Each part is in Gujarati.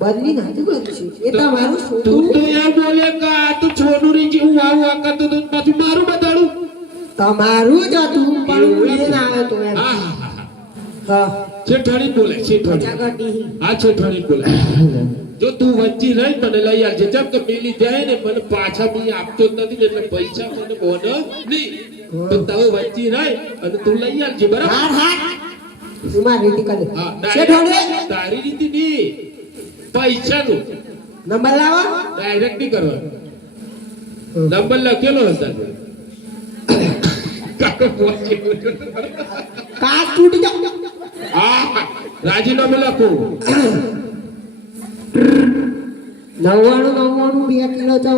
બદલી ના તું એ તમારું તું તો એમ બોલે કે આ તું છોડુરી જેવું આવું આ કરતો તો પાછું મારું બતાડું તમારું જ હતું પણ હું ના આવ્યો તો એમ હા હા છેઠાણી બોલે છેઠાણી જગતી આ છેઠાણી બોલે જો તું વચ્ચી રહી મને લઈ આવજે જેમ કે મિલી જાય ને મને પાછા બી આપતો જ નથી ને એટલે પૈસા મને બોનો નહીં તો તમે વચ્ચી રહી અને તું લઈ આવજે બરાબર હા હા તું મારી રીતિ કરે હા શેઠાણી તારી રીતિ નહીં પૈસાનું નંબર લાવો ડાયરેક્ટ નહીં કરવાનું નંબર લખેલો હશે કાકો પહોંચી કાચ તૂટી જાવ હા રાજીનામું લખું 99 2 કિલો તો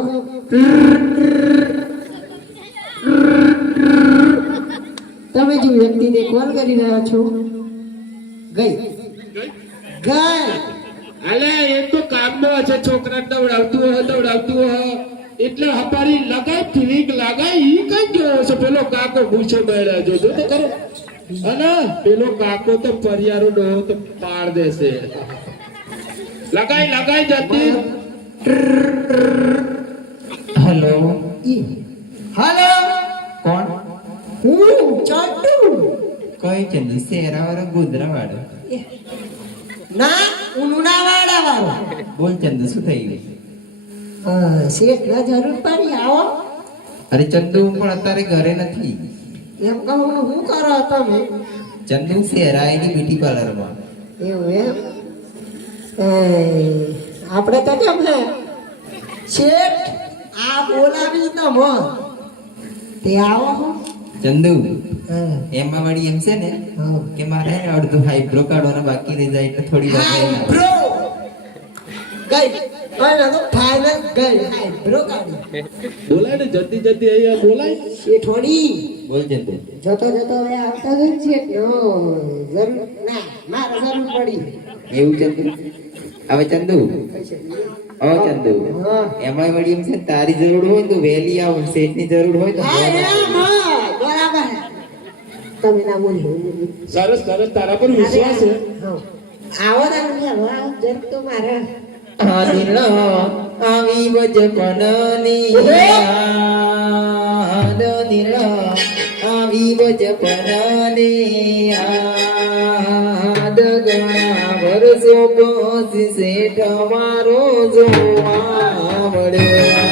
તમે જે વ્યક્તિને કોલ કરી રહ્યા છો ગઈ ગઈ અલે એ તો કામમાં છે છોકરા દવડાવતું હોય એટલે હપારી લગાય ફિલિંગ લગાય ઈ કઈ ગયો છે પેલો કાકો પૂછો બેડા જોજો તો કરો અને પેલો કાકો તો પરિયારો ડો તો પાડ દેશે લગાય જતી હેલો હાલો કોણ હું ચાટુ કઈ ચંદુ શેરાવાળો ગોધરાવાળો ના ઉનુના વાડા વાળો બોલ ચંદુ શું થઈ ગયું શેઠ ના જરૂર પડી આવો અરે ચંદુ હું પણ અત્યારે ઘરે નથી એમ કહું શું કરો તમે ચંદુ શેરાયેલી બ્યુટી પાર્લરમાં એવું એમ આપણે તો કેમ ને શેઠ આ બોલાવી તો મો તે આવો હો ચંદુ હા એમાં વળી એમ છે ને હા કે મારે અડધું હાઈબ્રો કાઢવાનો બાકી રહી જાય એટલે થોડી વાર હાય બ્રો ગઈ અને તો ફાઇનલ ગઈ હાય બ્રો કાઢી બોલાય ને જલ્દી અહીંયા બોલાય શેઠોડી બોલ ચંદુ જતો હવે આવતા જ છે જરૂર ના મારે જરૂર પડી એવું ચંદુ હવે ચંદુ ચંદુ હા એમાં વળી એમ છે ને તારી જરૂર હોય ને તો વહેલી આવો શેઠની જરૂર હોય તો હા વહેલા આવો. બરાબર તમે ના બોલો સરસ તારા પર વિશ્વાસ છે આવો ને આવો જર તો મારે આ દિલ આવી બચપનની યાદ દિલ આવી બચપનની યાદ ઘણા વર્ષો પછી શેઠ મારો જોવા મળ્યો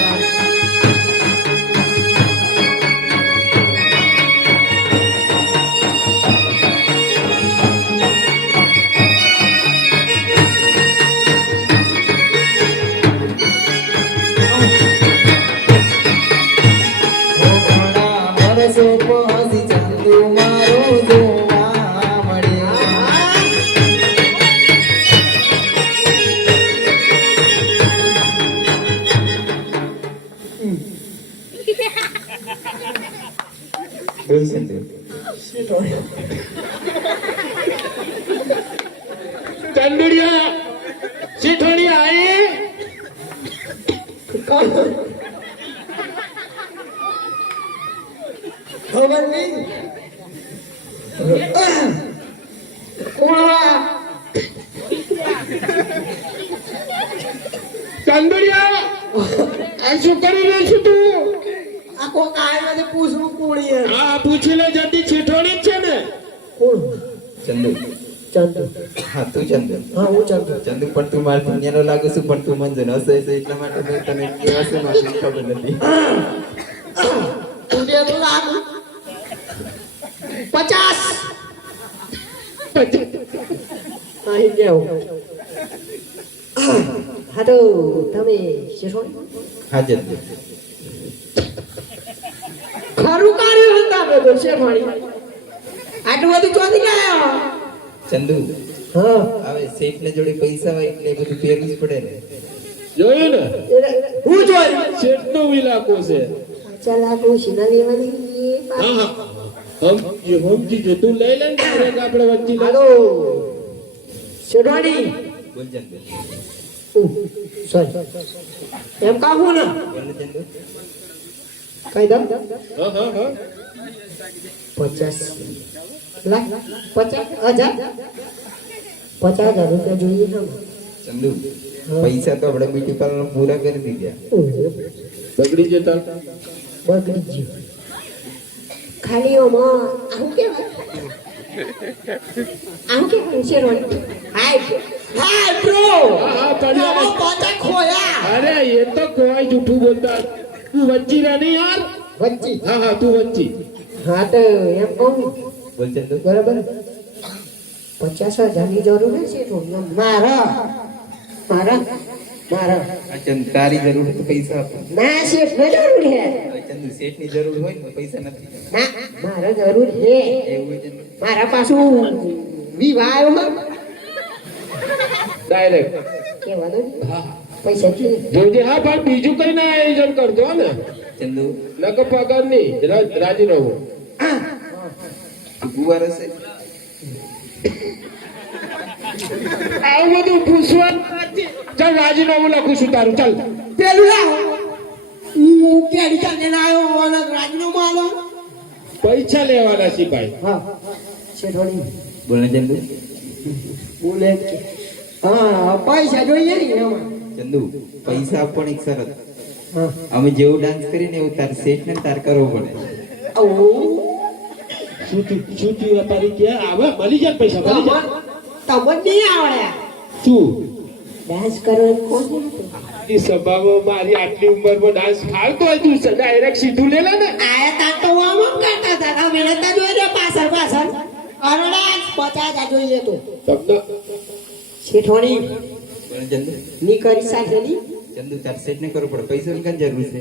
વર્ષો પછી ચંદુ મારો જોવા મળ્યો બોલ ચંદુ ચંદુડિયા શેઠાણી આઈ ખબર નહીં કોણ ચંદુડિયા આ શું કરી રહ્યો છું તું આ કોક આવ્યો ને પૂછવું કોણીએ આ પૂછી લે જલ્દી શેઠાણી જ છે ને કોણ ચંદુ ચંદુ હા તું ચંદુ હા હું ચંદુ ચંદુ પણ તું મારા પુણ્યનો લાગુ છું પણ તું મને જનો છે એટલા માટે મેં તને કેવા છે મારી ખબર નથી તું તો લાગુ 50 અહીં કેવું હા તો તમે શેઠોડી હા ચંદુ ખરું કાર્ય હતા બધું શેઠોડી આટલું બધું ચોથી ગયા ચંદુ હા હવે શેઠ ને જોડે પૈસા હોય એટલે એ બધું પહેરવું જ પડે ને જોયું ને હું જોઈ શેઠનો ઇલાકો છે ચાલ આ કોશિના લેવાની હા સમજી જો તું લઈ લે ને direct આપણે વચ્ચે હાલો શેઠોડી બોલ ચંદુ સોરી એમ કહું ને બોલ ને ચંદુ કહી દઉં હા 50 લાખ 50,000 50,000 રૂપિયા જોઈએ છે ચંદુ પૈસા તો આપણે બ્યુટી પાર્લર પૂરા કરી દીધા. બગડી જતા બગડી ગયું ખાલી ઓમાં આવું કેવાય આવું કેવાય શેરવાની હાય બ્રો હા પણ પાછા ખોયા અરે એ તો કોઈ જૂઠું બોલતા તું વચ્ચી રહે નહીં યાર વચ્ચી હા હા તું વચ્ચી હા તો એમ કહું બોલ ચંદુ. બરાબર 50,000 ની જરૂર છે તો મારા મારા મારા આ ચંદુ તારી જરૂર હોય તો પૈસા આપો. ના શેઠ ને જરૂર છે ચંદુ શેઠની જરૂર હોય ને પૈસા નથી. ના મારા જરૂર છે એવું હોય ચંદુ. મારા પાછું વિવાહ આવ્યો ડાયરેક્ટ કેવાનું હા પૈસા છે જોજે હા પણ બીજું કઈ ના આયોજન કરજો ને ચંદુ નકો પગાર નહીં રાજીનામું તું ગુવાર હશે. આવું બધું પૂછવા ચાલ રાજીનામું લખું છું તારું ચાલ પેલું લાવ હું પેડી ચાલે લાવ્યો અને રાજીનામું આલો પૈસા લેવાના સિપાઈ હા શેઠોડી બોલ ને ચંદુ. બોલે કે હા પૈસા જોઈએ ને એમાં ચંદુ પૈસા આપવાની એક શરત. હા અમે જેવું ડાન્સ કરીને એવું તાર શેઠ ને તાર કરવો પડે. શું વેપારી કે આવે મળી જાય પૈસા મળી જાય તમને નહીં આવડે શું ડાન્સ કરો કોણ આટલી સભામાં મારી આટલી ઉંમરમાં ડાન્સ ફાવતો હોય તું ડાયરેક્ટ સીધું લે ને આયા તા તો આમ કરતા હતા અમે નતા જોઈ રે પાછળ પાછળ અરડા 50,000 જોઈએ તો તમને શેઠોડી બોલ ને ચંદુ. ની કરી સાથેની ચંદુ તાર શેઠ ને કરવું પડે. પૈસાની કાંઈ જરૂર છે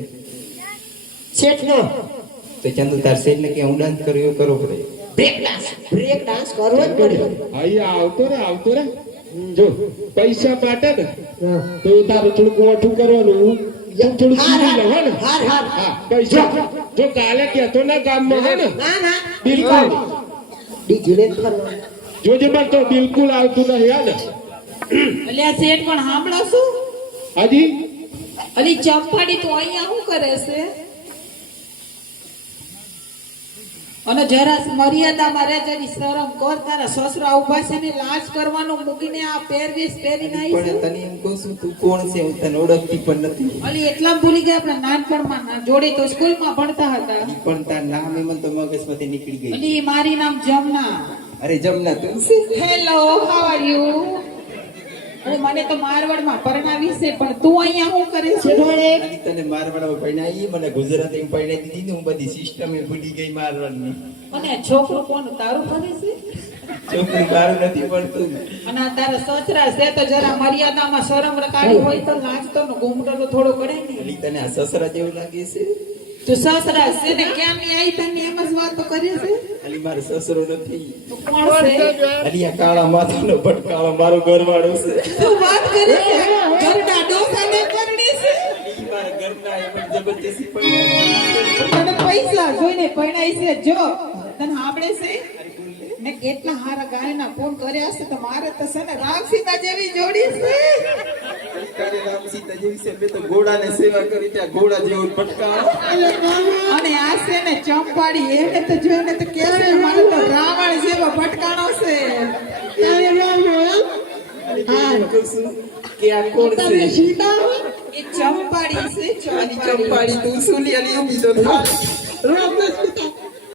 શેઠ નો તો ચંદુ તાર શેઠ ને કે હું ડાન્સ કર્યો એવું કરવો પડે. બ્રેક ડાન્સ કરવો જ પડે અહીંયા આવતો રે જો પૈસા માટે ને હા તો તારું થોડુંક ઓઠું કરવાનું થોડું સીધું લેવા ને હાર હાર હા પૈસા જો કાલે કહેતો ના ગામમાં હે ને ના ના બિલકુલ ડીજે કરવાનું જોજે પણ તો બિલકુલ આવતું નહીં હે ને અલ્યા શેઠ પણ સાંભળો શું હાજી અલી ચંપાડી તો અહીંયા શું કરે છે અને જરા મર્યાદામાં રહે જરી શરમ કર તારા સસરા ઉભા છે ને લાજ કરવાનું મૂકીને આ પહેરવેશ પહેરીને આવી પણ છે તને એમ કહું છું તું કોણ છે હું તને ઓળખતી પણ નથી. અલી એટલા ભૂલી ગયા આપણે નાનપણમાં જોડે તો સ્કૂલમાં ભણતા હતા ઈ પણ તાર નામ એમ તો મગજમાંથી નીકળી ગઈ. અલી મારી નામ જમના અરે જમના તું છે. હેલો હાઉ આર યુ અરે મને તો મારવાડમાં પરણાવી છે પણ તું અહીંયા શું કરે છે અને તને મારવાડમાં પરણાવી મને ગુજરાતી પરણાવી દીધી ને હું બધી સિસ્ટમ એ ભૂલી ગઈ મારવાડની. અને છોકરો કોણ તારું કરે છે છોકરી મારું નથી પડતું. અને આ તારા સસરા છે તો જરા મર્યાદામાં શરમ રકાડી હોય તો લાજતો ને ઘૂમટો થોડો કરે ને અલી તને આ સસરા જેવું લાગે છે. તું સસરા છે ને કેમ ની આવી તને એમ જ વાતો કરે છે અલી મારો સસરો નથી. તું કોણ છે અલી આ કાળા માથાનો ભટકાળો મારો ઘરવાળો છે. તું વાત કરે છે ઘરના ડોસાને પરણી છે અલી મારા ઘરના એમ જ જબરજસ્તી પરણાવી. તને પૈસા જોઈને પરણાઈ છે જો તને સાંભળે છે મેં કેટલા હારા ગાયના ફોન કર્યા છે તો મારે તો છે ને રામ સીતા જેવી જોડી છે તારે રામ સીતા જેવી છે. મેં તો ઘોડાને સેવા કરી ત્યાં ઘોડા જેવો ભટકાળો. અને આ છે ને ચંપાડી એને તો જોઈને તો કે છે મારે તો રાવણ જેવો ભટકાણો છે હા કહું છું કે આ કોણ છે? એ ચંપાડી છે આની ચંપાડી તું શું લી અલી ઊભી તો થા.